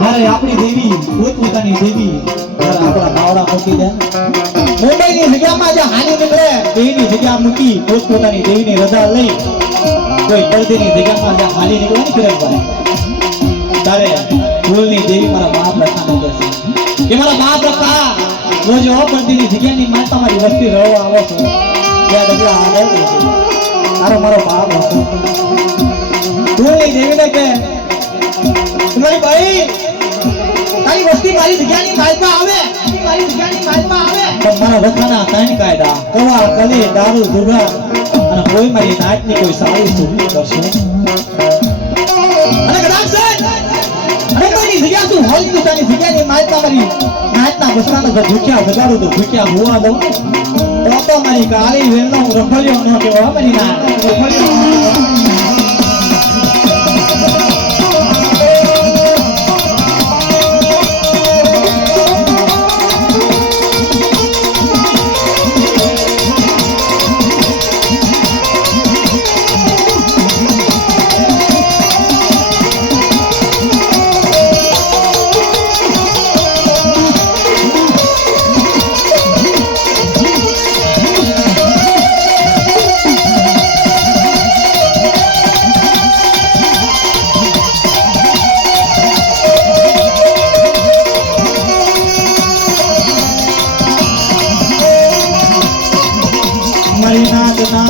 મારે આપણી દેવી પોતપોતાની દેવી આપણા બાવડા મૂકી દે મુંબઈની જગ્યામાં જે હાની નીકળે દેવીની જગ્યા મૂકી પોતપોતાની દેવીની રજા લઈ કોઈ પરદેની જગ્યામાં જે હાલી નીકળે ને કિરણભાઈ તારે ભૂલની દેવી મારા બાપ રખાને કહે છે કે મારા બાપ રખા રોજ પરદેની જગ્યાની માં તમારી વસ્તી રહો આવો છો ત્યાં ડગલા આવે તારો મારો બાપ રખો ભૂલની દેવીને કે તમારી ભાઈ તારી વસ્તી મારી જગ્યાની માલમાં આવે મારી જગ્યાની માલમાં આવે પણ મારા વખાના ત્રણ કાયદા કવા કલે દારૂ જુગાર અને કોઈ મારી નાચની કોઈ સારી સુવિધા કરશે અને કદાચ અરે મારી જગ્યા તું હોલી દુકાની જગ્યાની માલમાં મારી નાચના બસરાને જો ભૂખ્યા બગાડું તો ભૂખ્યા હોવા દઉં તો મારી કાળી વેલનો રખડ્યો ન કેવા મારી નાચ રખડ્યો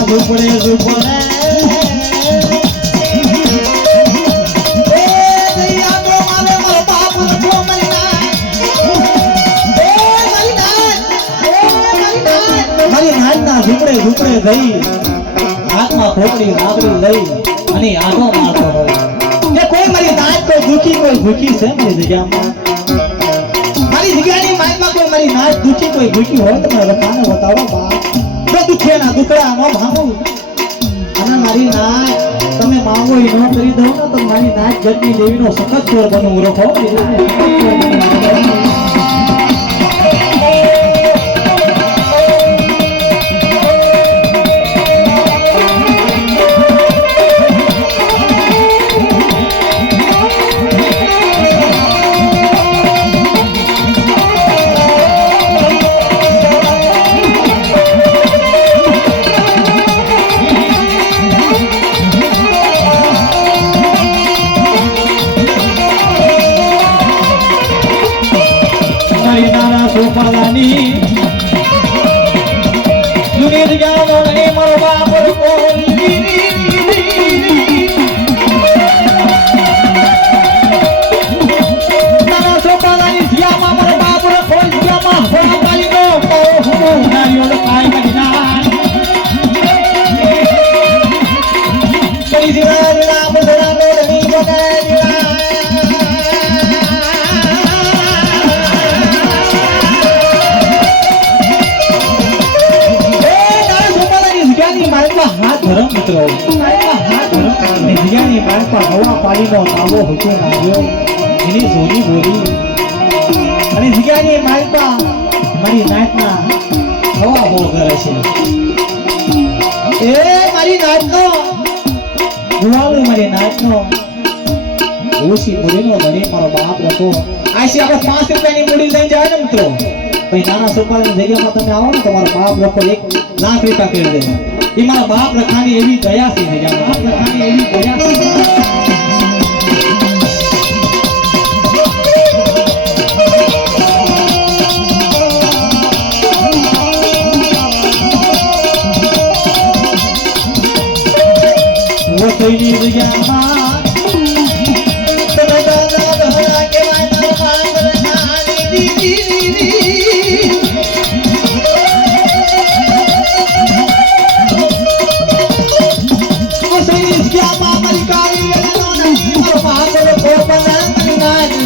ઝૂપડે ઝૂપડે ઝૂપડે ઝૂપડે જઈ હાથમાં ખોપડી લાકડી લઈ અને આંખો મારતો હોય કે કોઈ મારી નાચ કોઈ દુખી કોઈ ભૂખી છે મારી જગ્યામાં મારી જગ્યાની માયમાં કોઈ મારી નાચ દુખી કોઈ ભૂખી હોય તો મારા કાને બતાવો બા દુખે ના દુકડા નો ભાંગું અને મારી નાચ તમે માંગો એ ન કરી દો ને તો મારી નાચ જટની દેવીનો સખત ચોર બનવું રખો સોપાલાની દુનિયા જાનો ને મારો બાપ તારા સોપાલાની જીયામાં મારો બાપ કોઈ જીયામાં હોવા પાલી નો હું નારીઓ તો કાઈ કરી ના કરી દીવા રામ ધરા નો ની બગાડી હાથ ધરમ મિત્રો હાથ ધરમ નિધિયાની માલપા હવા પાડીનો તાવો હતો નાખ્યો એની સોની બોલી અને નિધિયાની માલપા મારી નાચના હવા બહુ કરે છે એ મારી નાચનો ગુવાળું મારી નાચનો ઓછી મૂડીનો ધણી મારો બાપ હતો આશી આપણે 5 રૂપિયાની મૂડી લઈ જાય ને મિત્રો પછી નાના સોપાની જગ્યામાં તમે આવો ને તમારો બાપ લોકો 1 લાખ રૂપિયા કરી દે એ મારા બાપ રખાની એવી દયા છે બાપ રખાની એવી દયા છે વસઈની જગ્યા